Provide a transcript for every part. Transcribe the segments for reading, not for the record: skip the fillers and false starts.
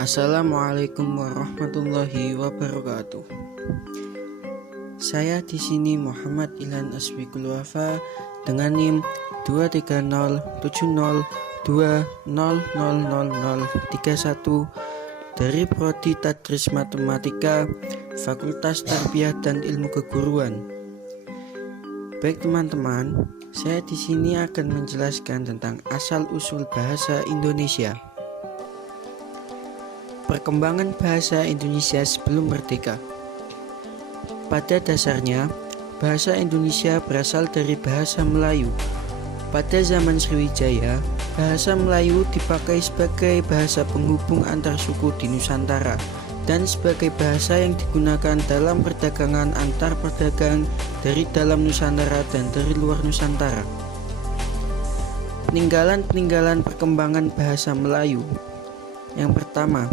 Assalamualaikum warahmatullahi wabarakatuh. Saya di sini Muhammad Ilhan Asfiqul Wafa dengan NIM 2307020000031 dari Prodi Tadris Matematika Fakultas Tarbiyah dan Ilmu Keguruan. Baik teman-teman, saya di sini akan menjelaskan tentang asal-usul bahasa Indonesia. Perkembangan bahasa Indonesia sebelum merdeka. Pada dasarnya, bahasa Indonesia berasal dari bahasa Melayu. Pada zaman Sriwijaya, bahasa Melayu dipakai sebagai bahasa penghubung antar suku di Nusantara dan sebagai bahasa yang digunakan dalam perdagangan antar pedagang dari dalam Nusantara dan dari luar Nusantara. Peninggalan perkembangan bahasa Melayu. Yang pertama,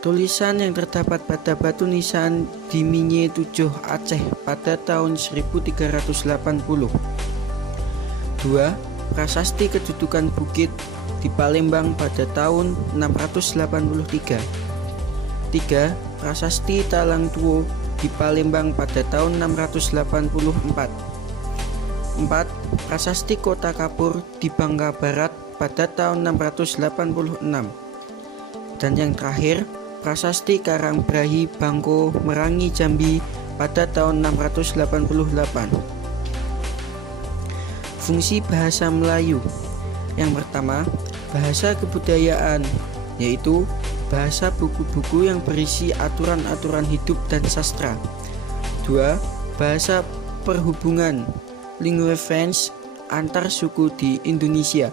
tulisan yang terdapat pada batu nisan di Minye Tujuh, Aceh pada tahun 1380. 2. Prasasti kedudukan bukit di Palembang pada tahun 683. 3. Prasasti Talang Tuo di Palembang pada tahun 684. 4. Prasasti Kota Kapur di Bangka Barat pada tahun 686. Dan yang terakhir, Prasasti Karangbrahi Bangko Merangi Jambi pada tahun 688. Fungsi bahasa Melayu. Yang pertama, bahasa kebudayaan, yaitu bahasa buku-buku yang berisi aturan-aturan hidup dan sastra. 2. Bahasa perhubungan, linguifence antar suku di Indonesia.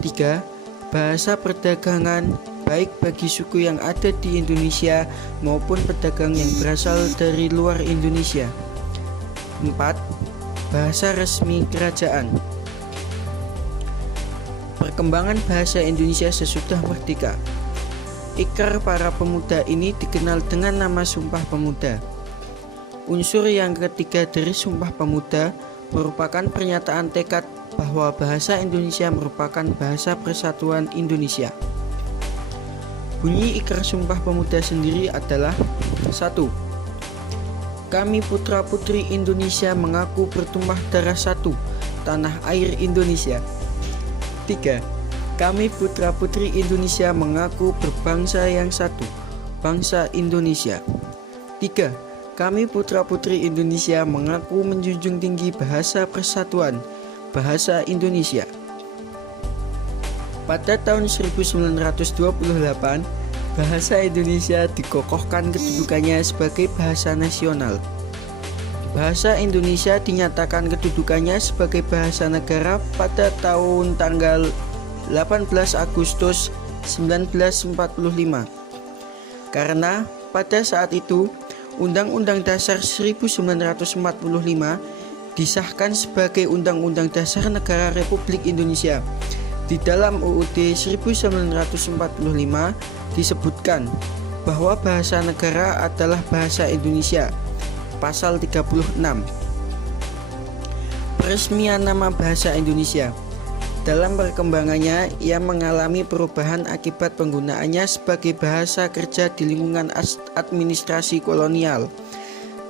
3. Bahasa perdagangan, baik bagi suku yang ada di Indonesia maupun pedagang yang berasal dari luar Indonesia. 4. Bahasa resmi kerajaan. Perkembangan bahasa Indonesia sesudah merdeka. Ikrar para pemuda ini dikenal dengan nama Sumpah Pemuda. Unsur yang ketiga dari Sumpah Pemuda merupakan pernyataan tekad bahwa bahasa Indonesia merupakan bahasa persatuan Indonesia. Bunyi Ikrar Sumpah Pemuda sendiri adalah: 1. Kami putra-putri Indonesia mengaku bertumpah darah satu, tanah air Indonesia. 3. Kami putra-putri Indonesia mengaku berbangsa yang satu, bangsa Indonesia. 3. Kami putra-putri Indonesia mengaku menjunjung tinggi bahasa persatuan, bahasa Indonesia. Pada tahun 1928, bahasa Indonesia dikokohkan kedudukannya sebagai bahasa nasional. Bahasa Indonesia dinyatakan kedudukannya sebagai bahasa negara pada tahun tanggal 18 Agustus 1945. Karena pada saat itu Undang-Undang Dasar 1945 disahkan sebagai Undang-Undang Dasar Negara Republik Indonesia. Di dalam UUD 1945 disebutkan bahwa bahasa negara adalah bahasa Indonesia. Pasal 36. Peresmian nama bahasa Indonesia. Dalam perkembangannya, ia mengalami perubahan akibat penggunaannya sebagai bahasa kerja di lingkungan administrasi kolonial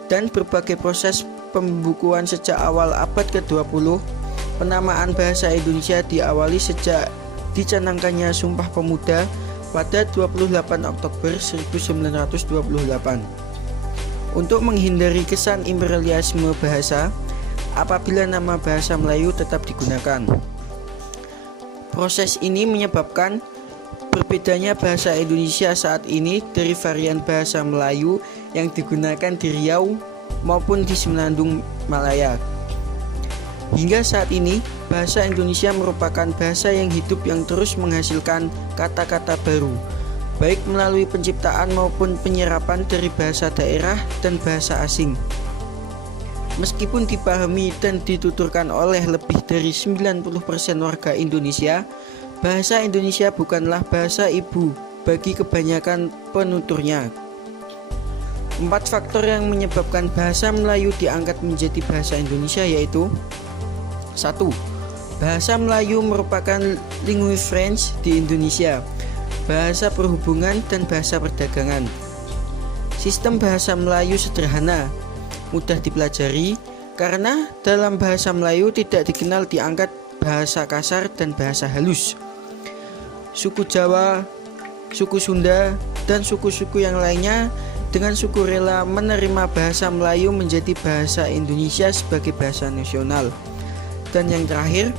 dan berbagai proses pembukuan sejak awal abad ke-20. Penamaan bahasa Indonesia diawali sejak dicanangkannya Sumpah Pemuda pada 28 Oktober 1928. Untuk menghindari kesan imperialisme bahasa, apabila nama bahasa Melayu tetap digunakan. Proses ini menyebabkan berbedanya bahasa Indonesia saat ini dari varian bahasa Melayu yang digunakan di Riau maupun di Semenandung Malaya. Hingga saat ini, bahasa Indonesia merupakan bahasa yang hidup yang terus menghasilkan kata-kata baru, baik melalui penciptaan maupun penyerapan dari bahasa daerah dan bahasa asing. Meskipun dipahami dan dituturkan oleh lebih dari 90% warga Indonesia, bahasa Indonesia bukanlah bahasa ibu bagi kebanyakan penuturnya. 4 faktor yang menyebabkan bahasa Melayu diangkat menjadi bahasa Indonesia yaitu: 1. Bahasa Melayu merupakan linguifrance di Indonesia. bahasa perhubungan, dan bahasa perdagangan. Sistem bahasa Melayu sederhana, mudah dipelajari, karena dalam bahasa Melayu tidak dikenal diangkat bahasa kasar dan bahasa halus. Suku Jawa, suku Sunda, dan suku-suku yang lainnya dengan suku rela menerima bahasa Melayu menjadi bahasa Indonesia sebagai bahasa nasional. Dan yang terakhir,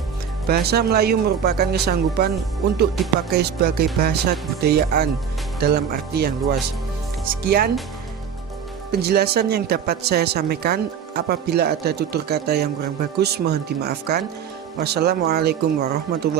bahasa Melayu merupakan kesanggupan untuk dipakai sebagai bahasa kebudayaan dalam arti yang luas. Sekian penjelasan yang dapat saya sampaikan. Apabila ada tutur kata yang kurang bagus, mohon dimaafkan. Wassalamualaikum warahmatullahi wabarakatuh.